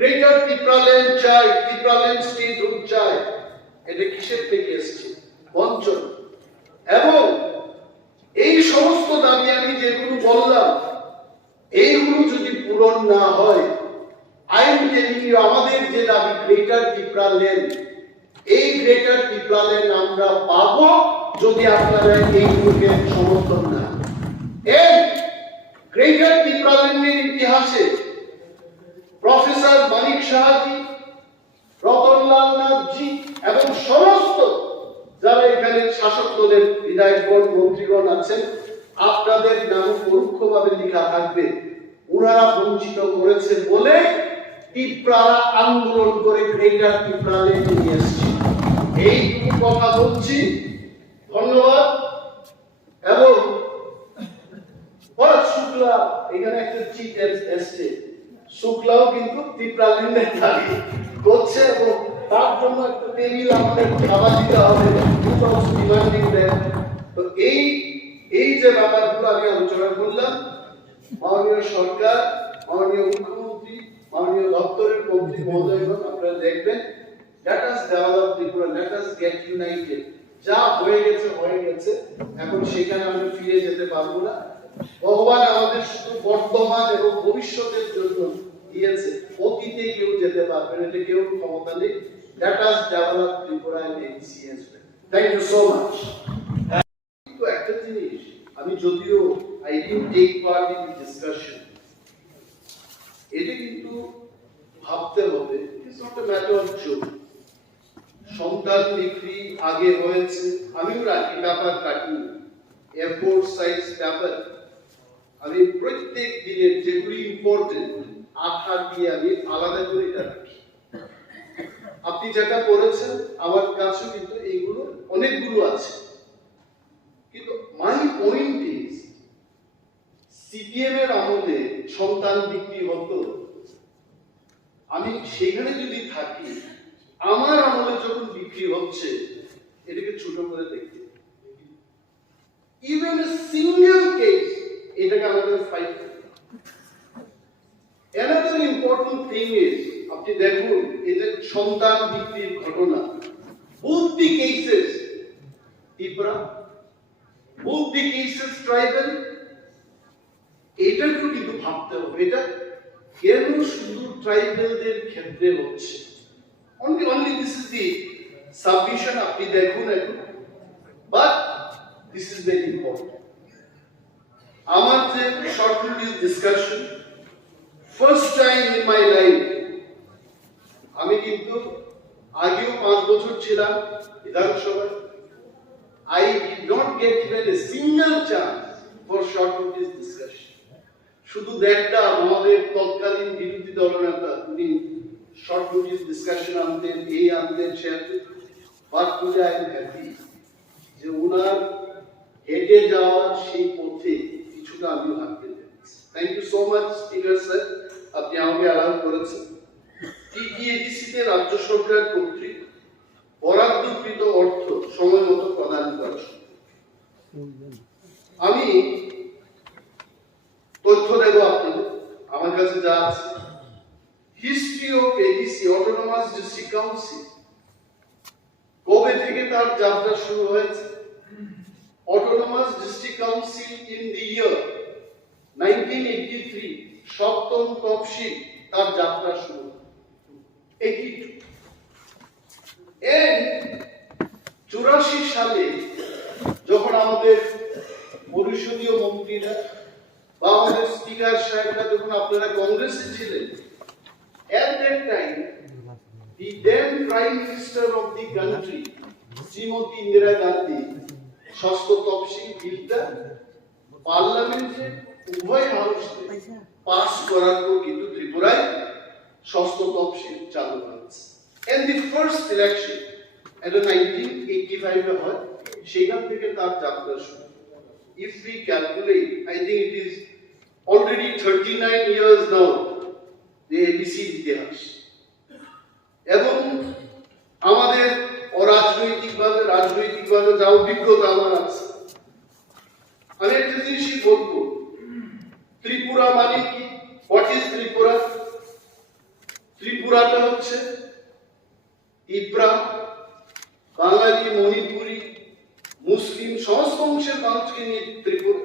Greater Tipraland চাই, Tipraland statehood চাই, এটা কিসের থেকে এসছে? বঞ্চন। এবং এই সমস্ত দাবি আমি যেগুলো বললাম, এইগুলো যদি পূরণ না হয়, আই এম টেলিং ইউ, আমাদের যে দাবি গ্রেটার টিপ্রাল্যান্ড, এই গ্রেটার টিপ্রাল্যান্ড আমরা পাবো যদি আপনারা এইগুলোকে সমর্থন না। এই গ্রেটার টিপ্রাল্যান্ডের ইতিহাসে প্রফেসর মানিক শাহজি, রতনলাল নাথজি এবং সমস্ত যারা এখানে শাসক দলের বিধায়কগণ, মন্ত্রীগণ আছেন, আপনাদের নাম পরোক্ষভাবে লেখা থাকবে। ওনারা বঞ্চিত করেছে বলে টিপ্রারা আন্দোলন করে গ্রেটার টিপ্রাল্যান্ডে নিয়ে এসেছে। এইটুকু কথা বলছি, ধন্যবাদ। এবং শুক্লা এখানে একটা চিট এসছে, শুক্লাও কিন্তু টিপ্রাল্যান্ডে দাবি করছে এবং তার জন্য একটা টেবিল আমাদের খাবার দিতে হবে, ডিমান্ডিং দেন। তো এই যে ব্যাপারগুলো আমি আলোচনা করলাম, মাননীয় সরকার, মাননীয় মুখ্যমন্ত্রী, মাননীয় দপ্তরের মন্ত্রী মহোদয়গণ, আপনারা দেখবেন, let us develop Tripura, let us get united. যা হয়ে গেছে হয়ে গেছে, এখন সেখানে আমরা ফিরে যেতে পারবো না। ভগবান আমাদের শুধু বর্তমান এবং ভবিষ্যতের জন্য দিয়েছে, অতীতে কেউ যেতে পারবে না, এটা কেউ ক্ষমতা নেই। Let us develop Tripura and ABC as well. Thank you so much. কিন্তু একটা জিনিস, আমি যদিও I didn't take part in the discussion, এটা কিন্তু ভাবতে হবে, it's not a matter of joke. সন্তান বিক্রি আগে হয়েছে, আমিও রাখি পেপার কাটি, এয়ারপোর্ট সাইজ পেপার, আমি প্রত্যেক দিনের যেগুলি ইম্পর্টেন্ট আঠা দিয়ে আমি আলাদা করে রাখি। আপনি যেটা পড়েছেন আমার কাছে কিন্তু এইগুলো অনেকগুলো আছে, কিন্তু মাই পয়েন্ট ইজ, সিপিএম এর আমলে সন্তান বিক্রি হতো, আমি সেখানে যদি থাকি, আমার আমলে যখন বিক্রি হচ্ছে, এটাকে ছোট করে দেখতে, ইভেন এ সিঙ্গেল কেস, এটাকে আমাদের ফাইট করতে। Another important thing is, আপনি দেখুন এই যে সন্তান বিক্রির ঘটনা, both the cases Tipra, both the cases tribal, এটাকেও কিন্তু ভাবতে হবে, এটা কেন শুধু ট্রাইবেলদের ক্ষেত্রে হচ্ছে। Only this is the submission, আপনি দেখুন এখন, but this is very important. আমার যে short notice discussion, first time in my life, আমি কিন্তু আগেও 5 বছর ছিলাম বিধানসভায়, I did not get even a single chance for short notice discussion. শুধু দেখটা আমাদের তৎকালীন বিরোধী দলনেতা উনি শর্ট নোটিস ডিসকাশন আনতেন, এই আনতেন, সে আনতেন, but today I am happy যে ওনার হেঁটে যাওয়ার সেই পথে কিছুটা আমিও হাঁটতে পেরেছি। Thank you so much speaker sir, আপনি আমাকে অ্যালাউ করেছেন। টিটিএডিসিতে রাজ্য সরকার কর্তৃক বরাদ্দকৃত অর্থ সময় মতো প্রদান করা। আমি তথ্য দেব আপনাদের, আমার কাছে যা আছে। History of ADC, autonomous district council, কবে থেকে তার যাত্রা শুরু হয়েছে? Autonomous district council in the year 1983, সপ্তম তফসিল তার যাত্রা শুরু 82, এন্ড 84 সালে যখন আমাদের পরিষদীয় মন্ত্রীরা বা আমাদের স্পিকার সাহেবরা যখন আপনারা কংগ্রেসে ছিলেন, at that time the then prime minister of the country Shrimati Indira Gandhi ষষ্ঠ তফসিল বিলটা পার্লামেন্টে উভয় হাউসে পাস করার পর কিন্তু ত্রিপুরায় ষষ্ঠ তফসিল চালু হয়েছে। and the first election at 1985 এ হয়, সেখান থেকে তার যাত্রা শুরু। if we calculate, I think it is already 39 years now the ABC ইতিহাস। এবং আমাদের রাজনৈতিকভাবে যা অভিজ্ঞতা আমার আছে, আমি একটা জিনিসই বলবো, ত্রিপুরা মানে কি? What is Tripura? ত্রিপুরাটা হচ্ছে তিপ্রা, বাঙালি, মণিপুরি, মুসলিম সমস্ত অংশের মানুষকে নিয়ে ত্রিপুরা।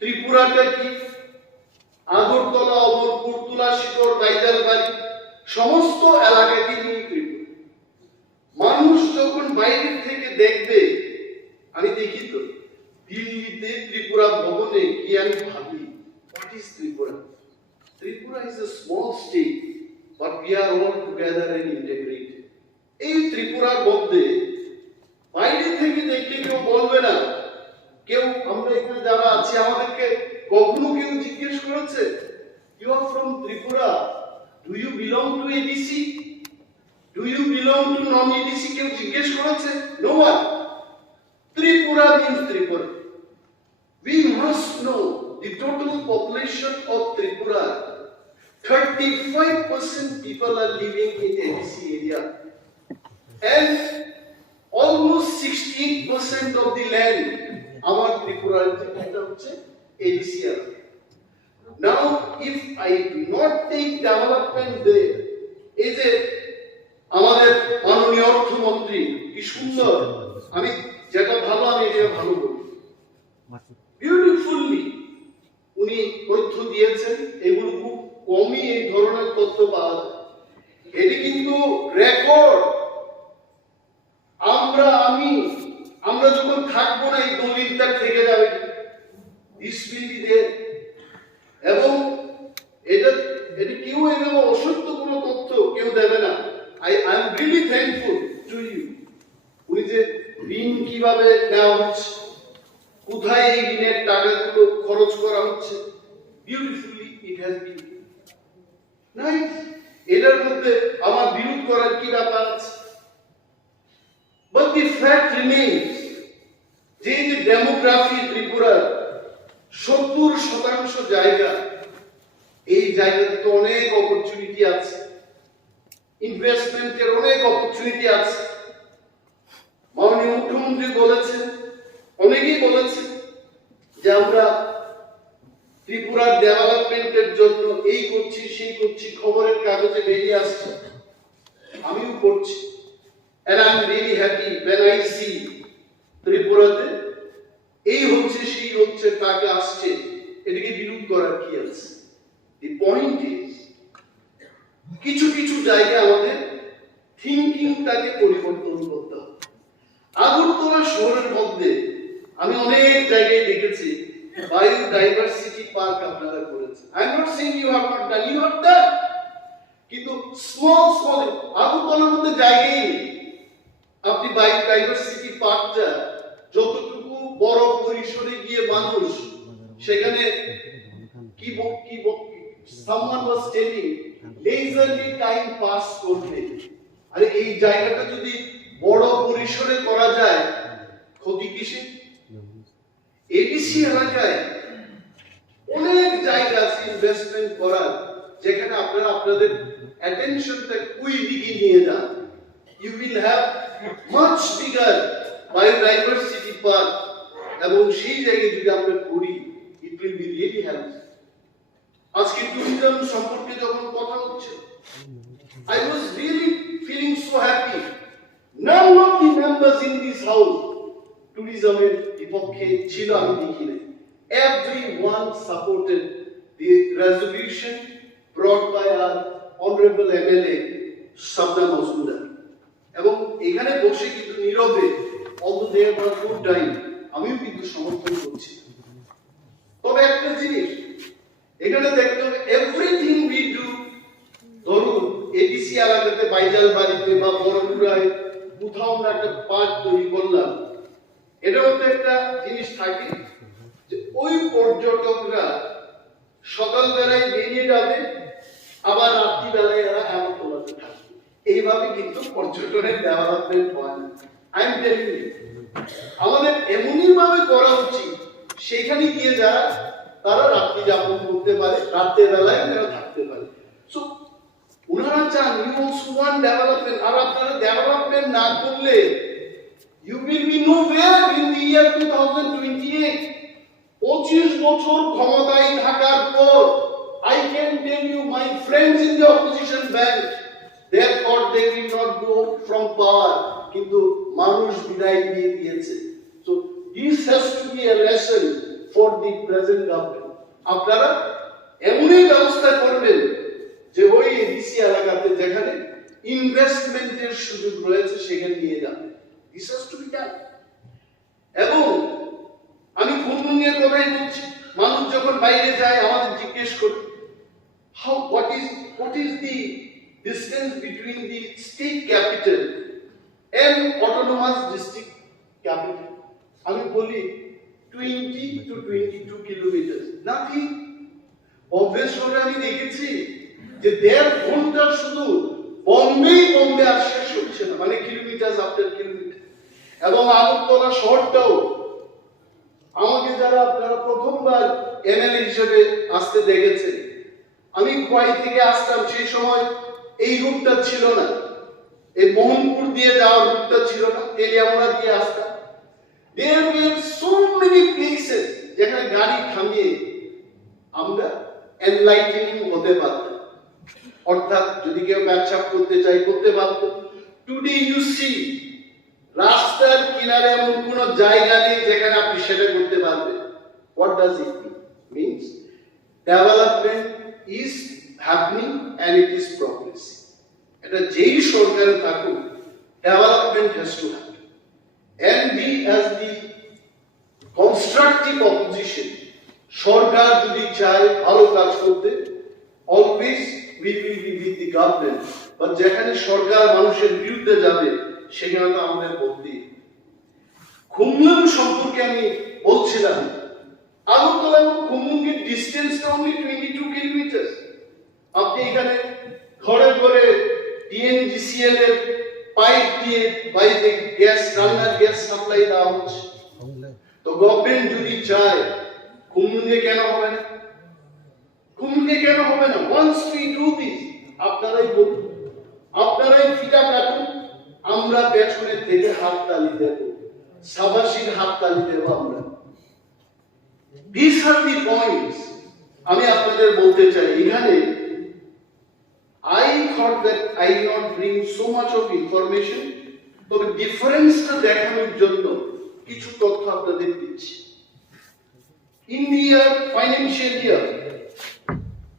ত্রিপুরাটা কি? আগরতলা, অমরপুর, তুলাশিকর, বাইজারবাড়ি সমস্ত এলাকাকে নিয়ে ত্রিপুরা। মানুষ যখন বাইরে থেকে দেখবে, আমি দেখি তো দিল্লিতে ত্রিপুরা ভবনে কি আমি ভাবি, what is Tripura? Tripura is a small state, but we are all together and integrated. এই ত্রিপুরার মধ্যে বাইরে থেকে দেখলে কেউ বলবে না, কেউ আমরা এখানে যারা আছি আমাদেরকে কখনো কেউ জিজ্ঞেস করেছে you are from Tripura, do you belong to ADC, do you belong to non-ADC, কেউ জিজ্ঞেস করেছে? No one. Tripura means Tripura. We must know the total population of Tripura. 35% people are living in ADC area, and almost 68% of the land our Tripura is ADC area. Now, if I do not take development there, is a আমাদের মাননীয় অর্থমন্ত্রী কি সুন্দর, আমি যেটা ভালো আমি এটা ভালো বলি, বিউটিফুলি উনি তথ্য দিয়েছেন। এগুলো খুব কমই এই ধরনের তথ্য পাওয়া যায়। এটি কিন্তু রেকর্ড। আমরা যখন থাকবো না এই দলিলটা থেকে যাবে, এবং এটা কেউ এভাবে অসত্য কোনো তথ্য কেউ দেবে না। I am really thankful to you. উনি যে ঋণ কিভাবে নেওয়া হচ্ছে, কোথায় এই ঋণের টাকাগুলো খরচ করা হচ্ছে, beautifully it has been nice. এটার মধ্যে আমার বিরোধ করার কি ব্যাপার আছে? বাট দি ফ্যাক্ট রিমেইনস যে ডেমোগ্রাফি ত্রিপুরার 70% জায়গা, এই জায়গাতে তো অনেক অপরচুনিটি আছে, ইনভেস্টমেন্টের অনেক অপরচুনিটি আছে। মাননীয় মুখ্যমন্ত্রী বলেছেন, অনেকেই বলেছে যে আমরা ত্রিপুরার ডেভেলপমেন্টের জন্য এই করছি সেই করছি, খবরের কাগজে বেরিয়ে আসছে, আমিও করছি। and I am really happy when I see ত্রিপুরাতে এই হচ্ছে সেই হচ্ছে, টাকা আসছে, এটাকে বিরোধ করার কি আছে? the point is কিছু কিছু জায়গায় আমাদের থিঙ্কিংটাকে পরিবর্তন করতে হবে। আগরতলা শহরের মধ্যে আমি অনেক জায়গায় দেখেছি বায়োডাইভার্সিটি পার্ক আপনারা করেছেন। I am not saying you have not done, you have done, কিন্তু স্মল আগরতলার মধ্যে জায়গায় নেই। আপনি বায়োডাইভার্সিটি পার্কটা যতটুকু বড় পরিসরে গিয়ে মানুষ সেখানে কি someone was telling leisurely time pass করবে। আরে এই জায়গাটা যদি বড় পরিসরে করা যায়, ক্ষতি কিসে? এডিসি এলাকায় অনেক জায়গা আছে ইনভেস্টমেন্ট করার, যেখানে আপনারা আপনাদের অ্যাটেনশনটা ওই দিকে নিয়ে যান। You will have much bigger biodiversity park, এবং সেই জায়গায় যদি আমরা করি, it will be really helpful. আজকে ট্যুরিজম সম্পর্কে যখন কথা হচ্ছে, I was really feeling so happy. None of the members in this house tourism-এর বিপক্ষে ছিল, আমি দেখি নাই। Everyone supported the resolution brought by our honorable MLA Sabda Mazumdar, এবং এখানে বসে কিন্তু নীরবে, although they have a good time, আমিও কিন্তু সমর্থন করছি। তবে একটা জিনিস এখানে দেখতে হবে, এভরিথিং উই ডু, ধরুন এডিসি এলাকাতে বাইজাল বাড়িতে বা বড়পুরায় কোথাও আমরা একটা পার্ক তৈরি করলাম, এটার মধ্যে একটা জিনিস থাকে যে ওই পর্যটকরা সকালবেলায় বেরিয়ে যাবে, আবার রাত্রিবেলায় এরা আগরতলাতে থাকবে। এইভাবে কিন্তু পর্যটনের ডেভেলপমেন্ট হয় না। আই এম টেলিং ইউ, আমাদের এমনই ভাবে করা উচিত সেখানে গিয়ে যারা তারা রাত্রি যাপন করতে পারে, রাতের বেলায় তারা থাকতে পারে। সো উনারা চান ইউ অলসো ওয়ান্ট ডেভেলপমেন্ট, আর আপনারা ডেভেলপমেন্ট না করলে you will be nowhere in the year 2028। 25 বছর ক্ষমতায় থাকার পর I can tell you, my friends in the opposition band, they thought they will not go from power, কিন্তু মানুষ বিদায় দিয়ে দিয়েছে। So this has to be a lesson for the present government. আপনারা এমনই ব্যবস্থা করবেন যে ওই এডিসি এলাকাতে যেখানে ইনভেস্টমেন্টের সুযোগ রয়েছে সেখানে নিয়ে যান। This has to be done. এবং আমি খুনমুনির কথাই বলছি, মানুষ যখন বাইরে যায় আমাদের জিজ্ঞেস করে what is the distance between the state capital and autonomous district capital? আমি বলি 20 to 22 kilometers. Nothing. অবভিয়াসলি আমি দেখেছি যে 1.5 ঘন্টা শুধু বম্বে আর শেষ হচ্ছে না, মানে কিলোমিটার আফটার কিলোমিটার। এবং আগরতলা শহরটাও আমাকে যারা আপনারা প্রথমবার এমএলএ হিসেবে আসতে দেখেছেন, আমি খোয়াই থেকে আসতাম, সেই সময় এই রুটটা ছিল না, এই মোহনপুর দিয়ে যাওয়ার রুটটা ছিল না, তেলিয়ামুড়া দিয়ে আসতাম। There were so many places যেখানে গাড়ি থামিয়ে আমরা এনলাইটেনিং হতে পারতাম, অর্থাৎ যদি কেউ ব্যবসা করতে চাই করতে পারত। টুডে ইউ সি রাস্তার কিনারে এমন কোন জায়গা নেই যেখানে আপনি সেটা করতে পারবেন। What does it mean? Means development is happening and it is progressing. এটা যেই সরকারে থাকুক, development has to happen. And we as the constructive opposition, সরকার যদি চায় ভালো কাজ করতে, always we will be with the government. But যেখানে সরকার মানুষের বিরুদ্ধে যাবে সেখানে তো আমাদের বলতে। খুমলুং সম্পর্কে আমি বলছিলাম, আগরতলা এবং খুমলুংয়ের ডিস্টেন্সটা only 22 কিলোমিটার। আপনি এখানে ঘরে ঘরে ডিএনজিসিএল এর পাইপ দিয়ে বাড়িতে গ্যাস, রান্নার গ্যাস সাপ্লাই দেওয়া হচ্ছে। তো গভর্নমেন্ট যদি চায় খুমলুঙে কেন হবে না? খুমলুঙে কেন হবে না? once we do this, আপনারাই বলুন, আপনারাই ফিতা কাটুন, আমরা পেছনে থেকে হাততালি দেব, সাবাসির হাততালি দেব আমরা। These are the points আমি আপনাদের বলতে চাই। এখানে I thought that I not bring so much of information, তবে ডিফারেন্সটা দেখানোর জন্য কিছু তথ্য আপনাদের দিচ্ছি। In the financial year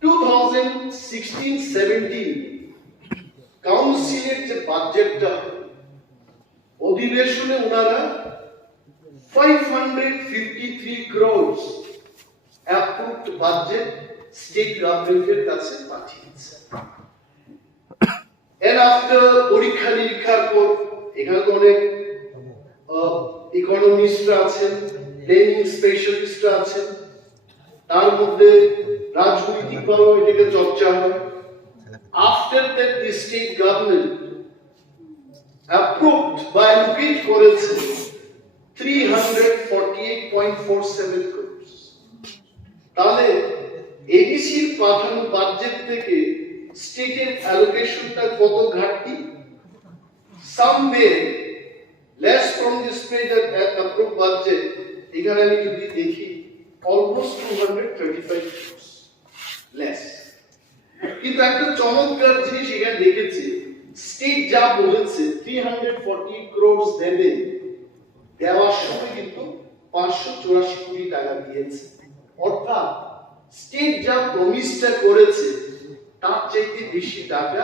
2016-17 কাউন্সিলের যে বাজেটটা, অধিবেশনে ওনারা 553 crores approved budget স্টেট গভর্নমেন্টের কাছে পাঠিয়েছে। And after পরীক্ষা নিরীক্ষার পর, এখানে তো অনেক ইকোনমিস্টরা আছেন, প্ল্যানিং স্পেশালিস্টরা আছেন, তার মধ্যে রাজনৈতিকভাবে এটাকে চর্চা হয়। After that the state government approved বা allocate করেছে 348.47 crores। তাহলে এডিসির পাঠানো বাজেট থেকে স্টেটের অ্যালোকেশনটা কত ঘাটতি? somewhere less from the state approved budget। এখানে আমি যদি দেখি almost 235 crores less। কিন্তু একটা চমৎকার জিনিস এখানে দেখেছি, স্টেট যা বলেছে 340 crores দেবে, দেওয়ার সময় কিন্তু 584 কোটি টাকা দিয়েছে। অর্থাৎ স্টেট যা প্রমিসটা করেছে তার চাইতে বেশি টাকা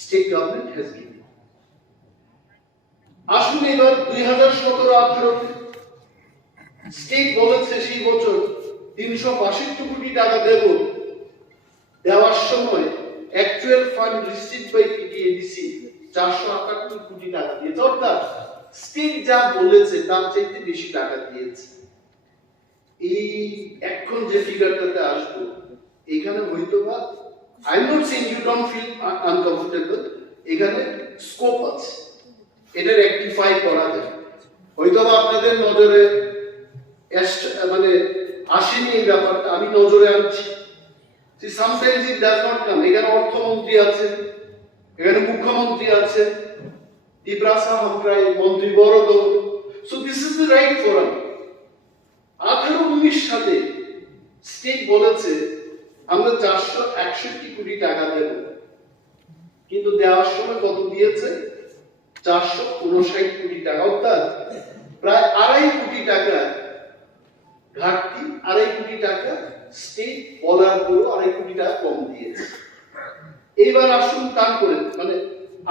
স্টেট গভর্নমেন্ট হ্যাজ গিভেন। আসুন এবার 2017-18 স্টেট বলেছে সেই বছর 362 কোটি টাকা দেব, দেওয়ার সময় actual fund receive by TTADC 478 crore টাকা দিয়েছে। অর্থাৎ স্টেট যা বলেছে তার চাইতে বেশি টাকা দিয়েছে। এই এখন যে ফিগারটাতে আসবো, এখানে হয়তোবা I am not saying you don't feel uncomfortable, এখানে স্কোপ আছে, এটা রেকটিফাই করা যায়। হয়তোবা আপনাদের নজরে মানে আসেনি এই ব্যাপারটা, আমি নজরে আনছি। See, sometimes it does not come. এখানে অর্থমন্ত্রী আছে, এখানে মুখ্যমন্ত্রী আছে, তিপ্রাসা হামক্রাই মন্ত্রী বড়। So this is the right forum. 18-19 সালে স্টেট বলেছে আমরা 461 কোটি টাকা দেব, কিন্তু দেওয়ার সময় কত দিয়েছে? 459 কোটি টাকা, অর্থাৎ প্রায় 2.5 কোটি টাকা ঘাটতি। 2.5 কোটি টাকা স্টেট বলার পরও 2.5 কোটি টাকা কম দিয়েছে। এইবার আসুন টান করে, মানে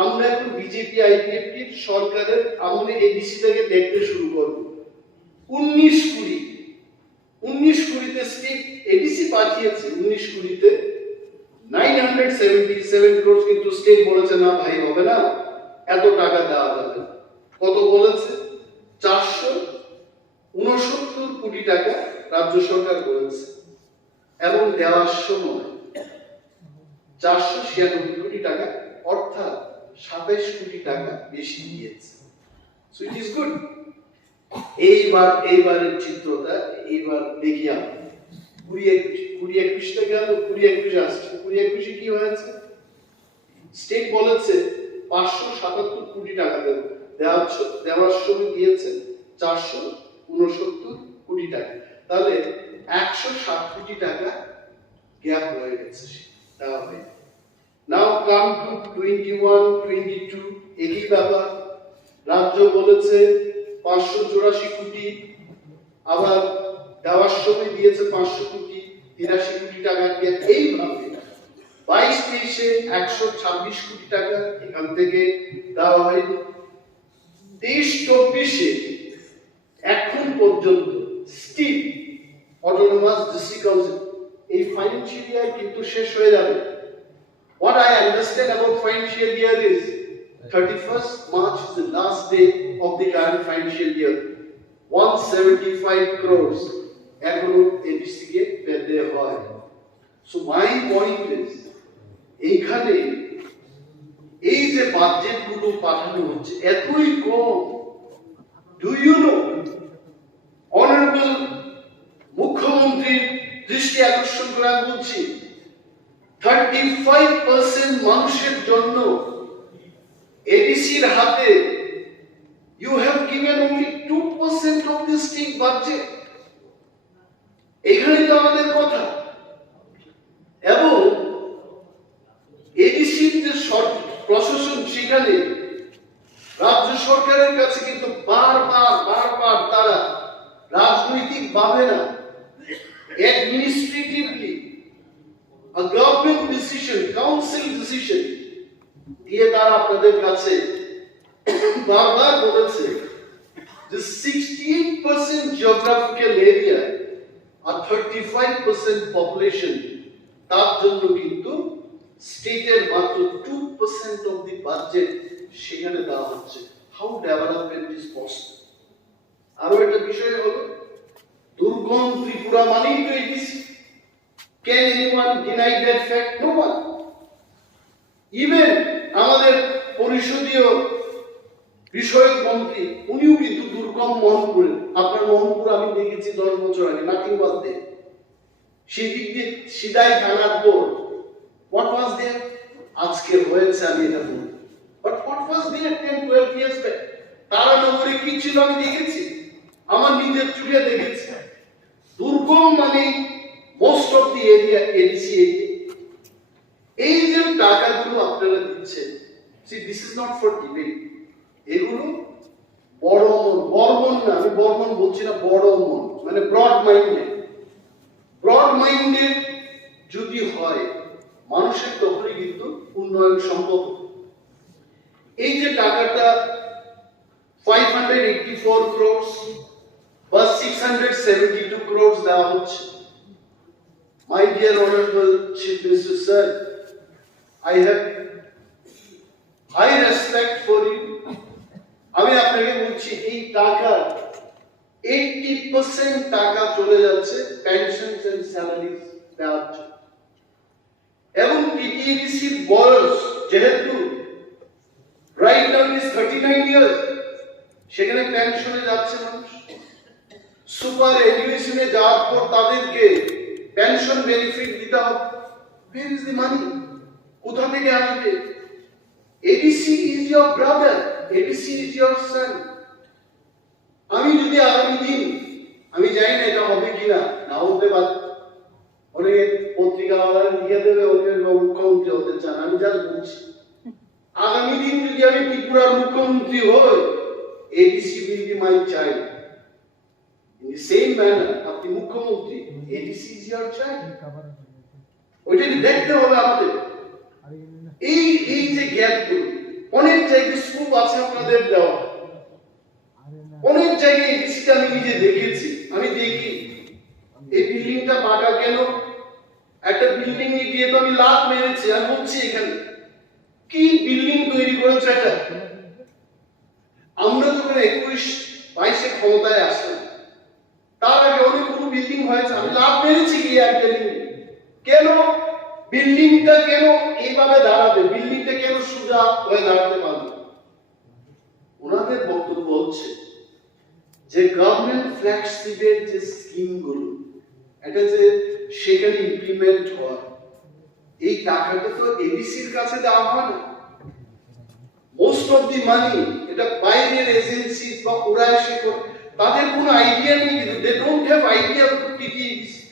আমরা এখন বিজেপি আইপিএফটি সরকারের আমলে এডিসি থেকে দেখতে শুরু করব। 19 কুড়িতে স্টেট এডিসি পাঠিয়েছে, 19 কুড়িতে 977 crores, কিন্তু স্টেট বলেছে না ভাই হবে না, এত টাকা দেওয়া যাবে না। কত বলেছে? 469 কোটি টাকা রাজ্য সরকার বলেছে, এবং দেওয়ার সময় 496 কোটি টাকা, অর্থাৎ 27 কোটি টাকা বেশি দিয়েছে। So it is good. এইবারের চিত্রটা এইবার দেখি আমরা 20-21 গেল, 20-21 আসছে। 20-21 কি হয়েছে? স্টেট বলেছে 577 কোটি টাকা দেব, দেওয়ার সময় দিয়েছে 469 কোটি টাকা, তাহলে 107 কোটি টাকা গ্যাপ হয়ে গেছে দেওয়া হয়। নাও কাম টু 21-22, একই ব্যাপার। রাজ্য বলেছে 584 কোটি, আবার দেওয়ার সময় দিয়েছে 500 কোটি, 83 কোটি টাকা গ্যাপ। এইভাবে 22-23-এ 126 কোটি টাকা এখান থেকে দেওয়া হয়নি। 23-24-এ এখন পর্যন্ত স্টিল অটোনোমাস ডিস্ট্রিক্ট কাউন্সিল, এই ফাইন্যান্সিয়াল ইয়ার কিন্তু শেষ হয়ে যাবে। What I understand about financial year is 31st March is the last day of the current financial year. 175 crores এখনো এডিসি কে পেতে হয়। So my point is, এইখানে এই যে বাজেট গুলো পাঠানো হচ্ছে এতই কম। Do you know, অনারেবল মুখ্যমন্ত্রীর দৃষ্টি আকর্ষণ করে আমি বলছি, 35% মানুষের জন্য এডিসির হাতে you have given only 2% of the state budget। এখানে তো আমাদের কথা। এবং এডিসির যে প্রশাসন, সেখানে রাজ্য সরকারের কাছে কিন্তু বারবার তারা রাজনৈতিক ভাবে না, administratively a government decision, council decision দিয়ে তারা আপনাদের কাছে বারবার বলেছে যে 68% geographical area আর 35% population, তার জন্য কিন্তু স্টেটের মাত্র 2% of the budget সেখানে দেওয়া হচ্ছে। How development is possible? আরো একটা বিষয় হলো দুর্গম ত্রিপুরা মানেই তো ADC. Can anyone deny that fact? No one. Even আমাদের পরিষদীয় বিষয়ক মন্ত্রী, উনিও কিন্তু দুর্গম মোহনপুরে, আপনার মোহনপুর আমি দেখেছি 10 বছর আগে, নাথিং ওয়াজ দেয়ার। সেদিক দিয়ে সিদাই থানার পর what was there? আজকে হয়েছে আমি এটা বলবো, but what was there 10-12 years back? তারা নগরে কি ছিল আমি দেখেছি, আমার নিজের চোখে দেখেছি। দুর্গম মানে most of the area ADC area। এই যে টাকাগুলো আপনারা দিচ্ছেন, see this is not for debate, এগুলো বড় মন, বর্মন না, আমি বর্মন বলছি না, বড় মন মানে ব্রড মাইন্ডেড যদি হয় মানুষের, তখনই কিন্তু উন্নয়ন সম্ভব। এই যে টাকাটা 584 crores বা 672 crores দেওয়া হচ্ছে, my dear honorable chief minister sir, I have high respect for you। আমি আপনাকে বলছি এই টাকা 80% টাকা চলে যাচ্ছে পেনশনস এন্ড স্যালারিজ দেওয়ার জন্য। এবং টিটিএডিসির বয়স যেহেতু রাইট নাও ইজ 39 ইয়ার্স, সেখানে পেনশনে যাচ্ছে মানুষ। সুপার এডুকেশনে যাওয়ার পর তাদেরকে পেনশন বেনিফিট দিতে হবে। Where is the money? কোথা থেকে আসবে? ADC is your brother, ADC is your son। আমি যদি আগামী দিন, আমি জানি না এটা হবে কিনা, না হতে পারে, অনেকে পত্রিকাওয়ালারা লিখে দেবে অনেক মুখ্যমন্ত্রী হতে চান, আমি যা বলছি আগামী দিন যদি আমি ত্রিপুরার মুখ্যমন্ত্রী হই, ADC will be my child. In the same manner, আপনি মুখ্যমন্ত্রী, এডিসি is your child. ওইটা দেখতে হবে আমাদের। এই যে গ্যাপগুলো, অনেক জায়গায় স্কোপ আছে আপনাদের দেওয়া, অনেক জায়গায় এডিসিটা আমি নিজে দেখেছি, আমি দেখি এই বিল্ডিংটা বাঁকা কেন, একটা বিল্ডিং এ গিয়ে তো আমি লাভ মেরেছি, আমি বলছি এখানে কি বিল্ডিং তৈরি করেছে এটা। আমরা যখন 21-22 ক্ষমতায় আসলাম, তার আগে অনেকগুলো বিল্ডিং হয়েছে, আমি লাভ মেরেছি কি এক বিল্ডিং, কেন বিল্ডিংটা কেন এইভাবে দাঁড়াবে, বিল্ডিংটা কেন সোজা হয়ে দাঁড়াতে পারবে। ওনাদের বক্তব্য হচ্ছে যে গভর্নমেন্ট ফ্ল্যাগশিপের যে স্কিমগুলো এটা যে সেখানে ইমপ্লিমেন্ট হয়, এই টাকাটা তো এবিসির কাছে দেওয়া হয় না। মোস্ট অফ দি মানি এটা বাইরের এজেন্সি বা ওরা এসে তাদের কোনো আইডিয়া নেই, কিন্তু they don't have idea of TTABC.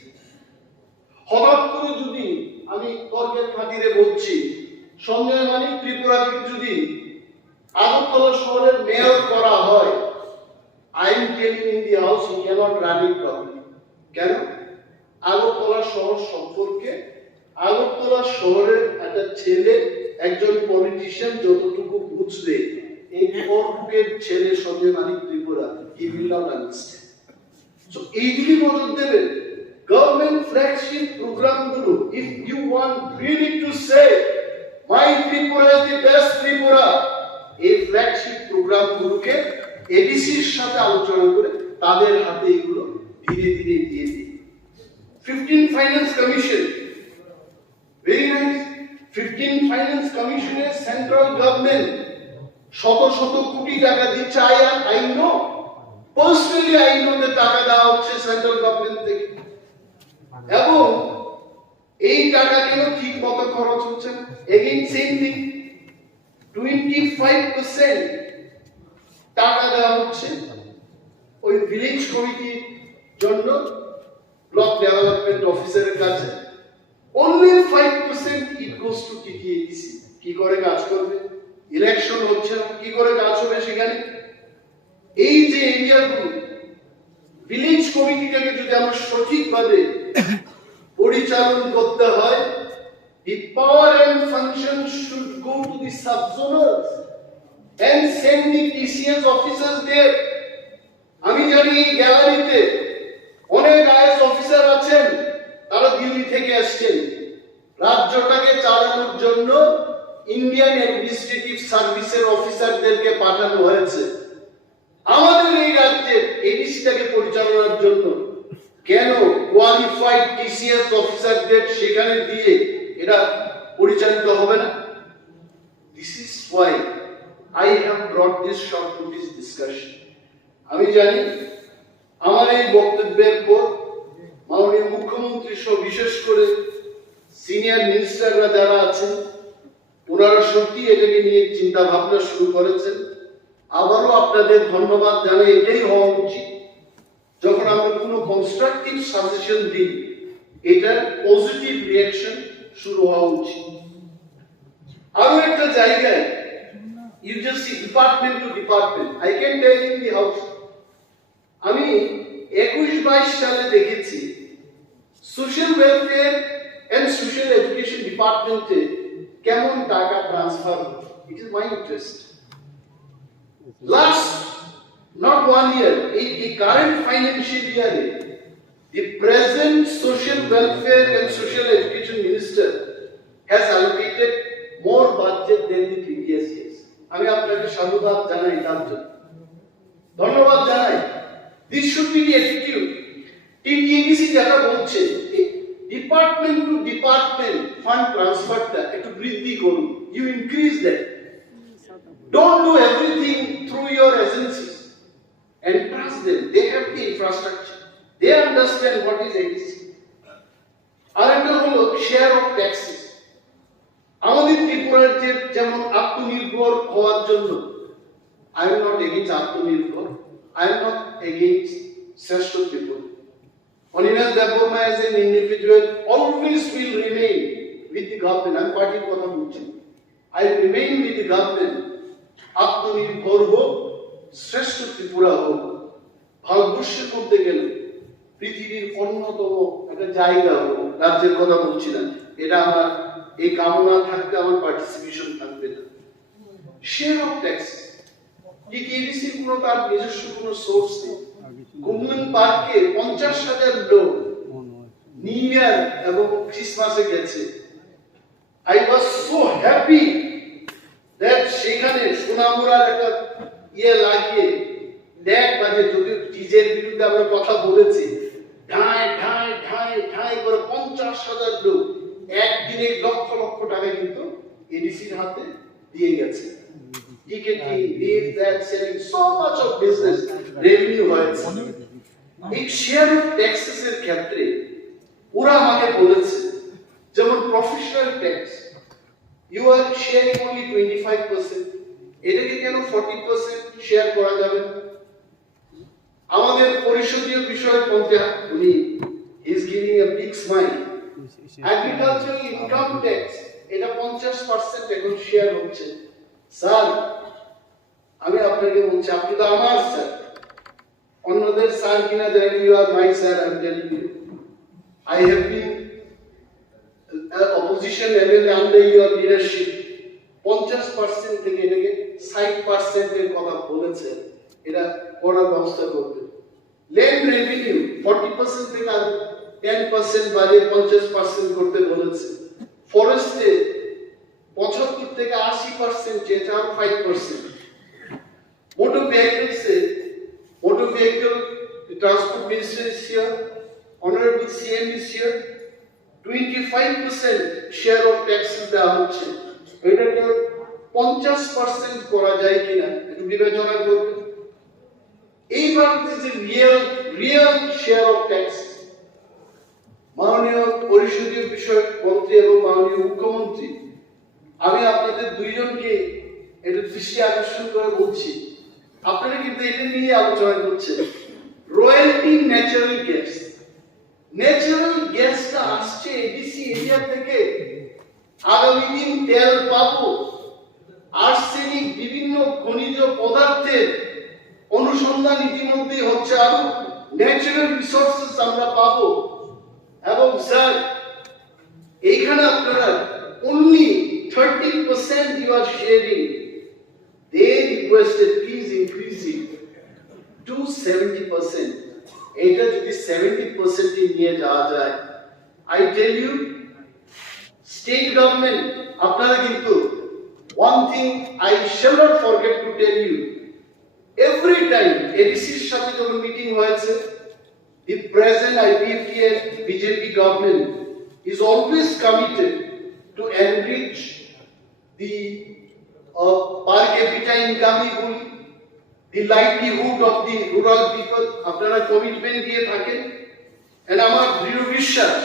হঠাৎ করে যদি আমি তর্কের খাতিরে বলছি, সঞ্জয় মানিক ত্রিপুরাকে যদি আগরতলা শহরের মেয়র করা হয়, I am telling in the house he cannot run it properly. কেন? আগরতলা শহর সম্পর্কে আগরতলা শহরের একটা ছেলে একজন পলিটিশিয়ান যতটুকু বুঝবে, এই ফোরবুকের ছেলে সঞ্জয় মানিক Tripura he will not understand. So এইগুলি বদল দেবেন গভর্নমেন্ট ফ্ল্যাগশিপ প্রোগ্রামগুলো। if you want really to say my Tripura is the best Tripura, এই ফ্ল্যাগশিপ প্রোগ্রামগুলোকে এডিসির সাথে আলোচনা করে তাদের হাতে এগুলো ধীরে ধীরে দিয়ে দিই। 15 finance commission, very nice. 15 finance কমিশনে সেন্ট্রাল গভর্নমেন্ট শত শত কোটি টাকা দিচ্ছে। I know personally, I know যে টাকা দেওয়া হচ্ছে সেন্ট্রাল গভর্নমেন্ট থেকে, এবং এই টাকা কেন ঠিক মতো খরচ হচ্ছে না। এগেইন সেম থিং, 25% টাকা দেওয়া হচ্ছে ওই ভিলেজ কমিটির জন্য ব্লক ডেভেলপমেন্ট অফিসারের কাছে, only 5% it goes to TTADC। কি করে কাজ করবে? ইলেকশন হচ্ছে না, কি করে কাজ হবে সেখানে? এই যে এরিয়াগুলো ভিলেজ কমিটিটাকে যদি আমরা সঠিকভাবে পরিচালন করতে হয়, the power and function should go to the subzonals and send the TCS officers there. আমি জানি এই গ্যালারিতে অনেক আইএস অফিসার আছেন, তারা দিল্লি থেকে আসছেন। রাজ্যটাকে চালানোর জন্য ইন্ডিয়ান অ্যাডমিনিস্ট্রেটিভ সার্ভিসের অফিসারদেরকে পাঠানো হয়েছে। আমাদের এই রাজ্যের এডিসিটাকে পরিচালনার জন্য কেন কোয়ালিফাইড টিসিএস অফিসারদের সেখানে দিয়ে এটা পরিচালিত হবে না? This is Y I have brought this short notice discussion. আমি জানি আমার এই বক্তব্যের পর মাননীয় মুখ্যমন্ত্রী সহ বিশেষ করে সিনিয়র মিনিস্টাররা যারা আছেন, ওনারা সত্যি এটাকে নিয়ে চিন্তা ভাবনা শুরু করেছেন। আবারও আপনাদের ধন্যবাদ জানাই। এটাই হওয়া উচিত, যখন আমরা কোনো কনস্ট্রাকটিভ সাজেশন দিই এটার পজিটিভ রিঅ্যাকশন শুরু হওয়া উচিত। আরো একটা জায়গায় you just see department to department, I can tell in the house, আমি 21-22 সালে দেখেছি social welfare and social education ডিপার্টমেন্টে কেমন টাকা ট্রান্সফার হচ্ছে। It is my interest. Last not 1 year, in the current financial year, the present social welfare and social education minister has allocated more budget than the previous years. আমি আপনাকে সাধুবাদ জানাই, তার জন্য ধন্যবাদ জানাই। This should be the attitude. TTADC যেটা বলছে ডিপার্টমেন্ট টু ডিপার্টমেন্ট ফান্ড ট্রান্সফারটা একটু বৃদ্ধি করুন, you increase that. Don't do everything through your agencies and trust them. They have the infrastructure, they understand what is existing. আরেকটা হলো share of taxes. আমাদের ত্রিপুরার যেমন আত্মনির্ভর হওয়ার জন্য, I am not against আত্মনির্ভর, I am not against শ্রেষ্ঠ Tripura, Animesh Deborah as an individual always will remain with the government. I'm party kotha bolchi. I remain with the government. আত্মনির্ভর হোক, শ্রেষ্ঠ ত্রিপুরা হোক, ভারতবর্ষের মধ্যে গেলে পৃথিবীর অন্যতম একটা জায়গা হোক, রাজ্যের কথা বলছি না, এটা আমার এই কামনা থাকবে, আমার পার্টিসিপেশন থাকবে না। শেয়ার অফ ট্যাক্স টিটিডিসি কোনো তার নিজস্ব কোনো সোর্স নেই। কুমন পার্কে 50,000 লোক নিউ ইয়ার এবং ক্রিসমাসে গেছে। I was so happy that সেখানে সোনামুড়ার একটা লাগিয়ে ড্যাক বাজে, যদিও ডিজের বিরুদ্ধে আমরা কথা বলেছি, ঢাই ঢাই ঢাই ঢাই করে 50,000 লোক একদিনে লক্ষ লক্ষ টাকা কিন্তু এডিসির হাতে দিয়ে গেছে। Ticketing, this, that, selling, so much of business revenue হয়েছে। এই শেয়ার অফ ট্যাক্সেস এর ক্ষেত্রে ওরা আমাকে বলেছে, যেমন professional tax you are sharing only 25%, এটাকে কেন 40% শেয়ার করা যাবে? আমাদের পরিষদীয় বিষয় মন্ত্রী উনি is giving a big smile. Agricultural income tax এটা 50% এখন শেয়ার হচ্ছে। স্যার আমি আপনাকে বলছি, আপনি তো আমার স্যার, অন্যদের স্যার কিনা জানেন, you are my sir, I am telling you. I have been opposition MLA under your leadership. 50% থেকে এটাকে 60% এর কথা বলেছে, এটা করার ব্যবস্থা করবে। ল্যান্ড রেভিনিউ 40% থেকে 10% বাড়িয়ে 50% করতে বলেছে। ফরেস্টে 75 থেকে 80% চেয়েছে, আর 5%। Motor vehicle transport minister is here, honorable CM is here, 25% share of taxes দেওয়া হচ্ছে। এটাকে 50% করা যায় কিনা একটু বিবেচনা করবেন। এইবার যে রিয়েল শেয়ার অফ ট্যাক্স, মাননীয় পরিষদীয় বিষয়ক মন্ত্রী এবং মাননীয় মুখ্যমন্ত্রী, আমি আপনাদের দুইজনকে এটা দৃষ্টি আকর্ষণ করে বলছি, আপনারা কিন্তু এটা নিয়ে আলোচনা করছেন। রয়্যালটি ন্যাচারাল গ্যাসটা আসছে এডিসি এরিয়া থেকে, আগামী দিন তেল পাবো, আর্সেনিক বিভিন্ন খনিজ পদার্থের অনুসন্ধান ইতিমধ্যে হচ্ছে, আরো ন্যাচারাল রিসোর্সেস আমরা পাবো। এবং স্যার এইখানে আপনারা only 30% you are sharing. They requested please increase it to 70%. এটা যদি 70% এ নিয়ে যাওয়া যায়, I tell you, state government আপনারা কিন্তু one thing I shall not forget to tell you, every time ADC's সাথে যখন মিটিং হয়েছে, the present IPFT BJP government is always committed to enrich the per capita income, the livelihood of the rural people. আপনারা commitment দিয়ে থাকেন, and আমার দৃঢ় বিশ্বাস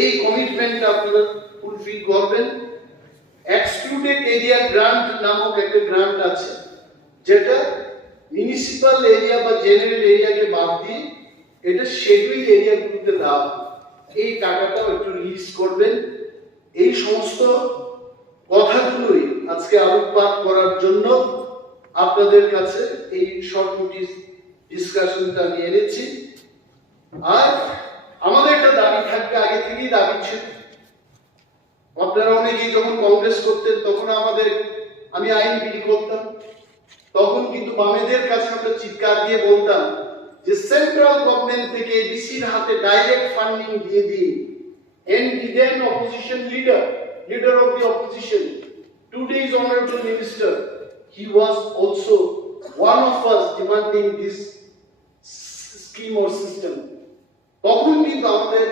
এই কমিটমেন্ট আপনারা ফুলফিল করবেন। এক্সক্লুডেড এরিয়া গ্রান্ট নামক একটা গ্রান্ট আছে, যেটা মিউনিসিপাল এরিয়া বা জেনারেল এরিয়াকে বাদ দিয়ে এটা শেডিউল এরিয়াগুলোতে দেওয়া, এই টাকাটাও একটু রিলিজ করবেন। এই সমস্ত কথাগুলোই আজকে আলোকপাত করার জন্য আপনাদের কাছে এই শর্ট নোটিস ডিসকাশনটা আমি এনেছি। আর আমাদের একটা দাবি থাকবে, আগে থেকেই দাবি ছিল। আপনারা অনেকেই যখন কংগ্রেস করতেন তখন আমি আইন বিল করতাম, তখন কিন্তু বামেদের কাছে আমরা চিৎকার দিয়ে বলতাম যে সেন্ট্রাল গভর্নমেন্ট থেকে এডিসির হাতে ডাইরেক্ট ফান্ডিং দিয়ে দিন। And the then opposition leader of the opposition, today's honorable minister, he was also one of us demanding this scheme or system. তখন কিন্তু আমাদের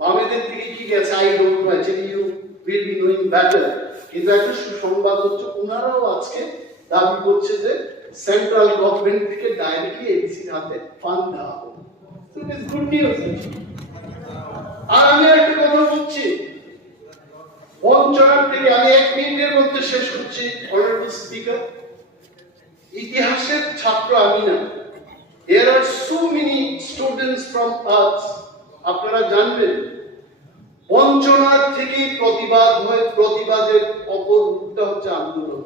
বামেদের থেকে কি গেছে, I don't know, actually you will be knowing better, কিন্তু একটা সুসংবাদ হচ্ছে ওনারাও আজকে দাবি করছে যে সেন্ট্রাল গভর্নমেন্ট থেকে ডাইরেক্টলি এডিসির হাতে ফান্ড দেওয়া হবে। So it is good news. আর আমি একটা কথা বলছি, মঞ্চের থেকে আমি 1 মিনিটের মধ্যে শেষ করছি। অনারেবল স্পিকার, ইতিহাসের ছাত্র আমি না, There are so many students from us. আপনারা জানবেন বঞ্চনার থেকে প্রতিবাদ হয়, প্রতিবাদের অপর রূপটা হচ্ছে আন্দোলন।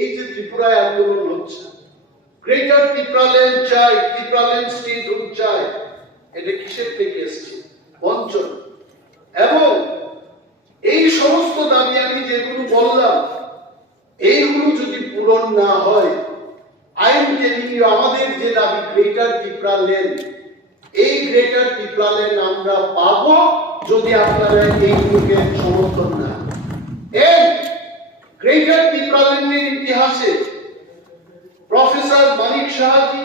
এই যে ত্রিপুরায় আন্দোলন হচ্ছে, গ্রেটার ত্রিপুরাল্যান্ড চাই, ত্রিপুরাল্যান্ড স্টেটহুড চাই, এটা কিসের থেকে এসছে? বঞ্চন। এবং এই সমস্ত দাবি আমি যেগুলো বললাম, এইগুলো যদি পূরণ না হয়, আই এম টেলিং ইউ, আমাদের যে দাবি গ্রেটার ত্রিপুরাল্যান্ড, এই গ্রেটার ত্রিপুরাল্যান্ড আমরা পাবো যদি আপনারা এইগুলোকে সমর্থন না। এই গ্রেটার ত্রিপুরাল্যান্ডের ইতিহাসে প্রফেসর মানিক শাহজি,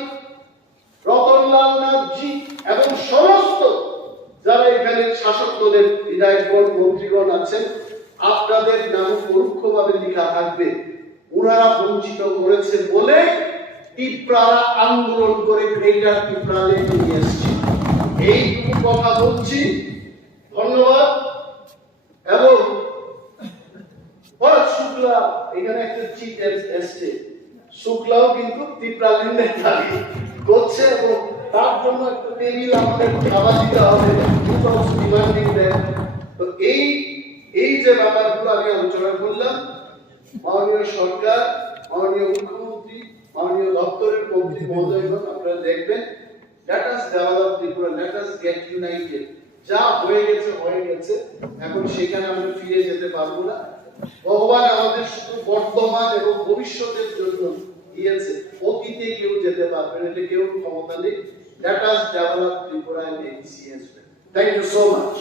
রতনলাল নাথজি এবং সমস্ত যারা এখানে শাসক দলের বিধায়কগণ, মন্ত্রীগণ আছেন, আপনাদের নাম পরোক্ষভাবে লেখা থাকবে। ওনারা বঞ্চিত করেছে বলে ত্রিপুরারা আন্দোলন করে গ্রেটার ত্রিপুরাল্যান্ড নিয়ে এসেছে। এইটুকু কথা বলছি, ধন্যবাদ। এবং শুক্লা, এখানে একটা চিফ এসছে, শুক্লাও কিন্তু ত্রিপুরাল্যান্ডের দাবি করছে এবং তার জন্য একটা টেবিল আমাদের খাবার দিতে হবে। তো এই যে ব্যাপারগুলো আমি আলোচনা করলাম, মাননীয় সরকার, মাননীয় মুখ্যমন্ত্রী, মাননীয় দপ্তরের মন্ত্রী মহোদয়গণ, আপনারা দেখবেন, let us develop Tripura, let us get united. যা হয়ে গেছে হয়ে গেছে, এখন সেখানে আমরা ফিরে যেতে পারবো না। ভগবান আমাদের শুধু বর্তমান এবং ভবিষ্যতের জন্য দিয়েছে, অতীতে কেউ যেতে পারবে না, এটা কেউ ক্ষমতা নেই। Let us develop Tripura and NCS. Thank you so much.